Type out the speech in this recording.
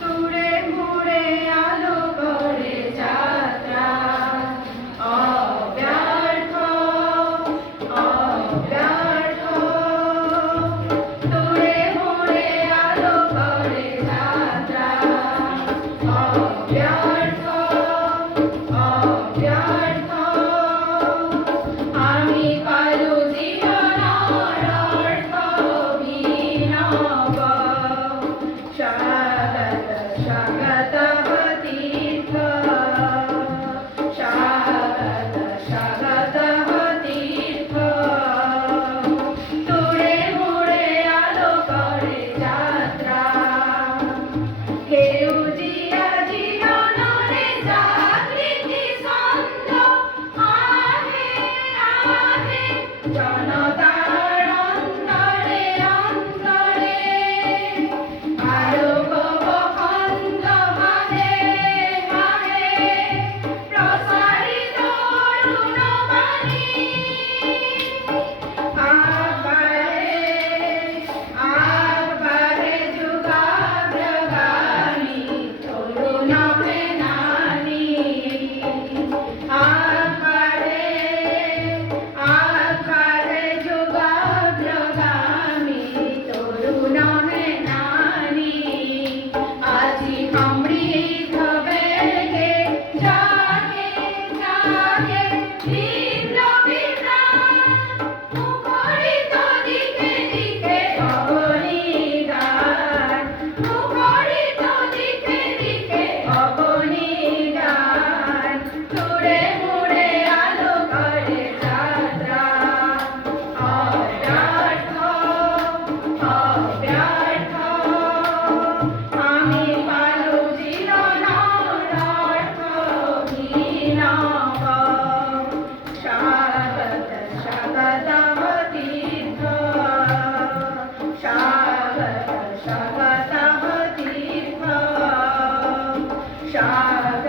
দূরে ঘুরে আলো করে যাত্রা অব্যর্থ অব্যর্থ দূরে ঘুরে আলো করে যাত্রা অব্যর্থ অব্যর্থ আমি কালো জীবন অর্থ বিনব স্বাগত স্বাগত তীর্থ স্বাগত স্বাগত তীর্থ দূরে মুড়ে আলো করে যাত্রা হেউজিয়া জীবনরে জাগৃতি ছন্দ আহে আহে জনতার অন্তরে অন্তরে আলোক বসন্ত হাহে হাহে প্রসারিত অরুণবাণী আগবাঢ়ে আগবাঢ়ে যুগাগ্ৰগামী তৰুণ সেনানী আগবাঢ়ে আগবাঢ়ে যুগাগ্ৰগামী তৰুণ সেনানী আজি সমৃদ্ধ বেগে জাগে জাগে তীব্ৰ বিভ্ৰাট মুখৰিত দিকে দিকে অবনিদান মুখৰিত দিকে দিকে অবনিদান দূৰে মুড়ে আলো করে যাত্রা অব্যর্থ অব্যর্থ আমি কালো জীবন অর্থ বিনব স্বাগত স্বাগত তীর্থ স্বাগত স্বাগত তীর্থ স্বাগত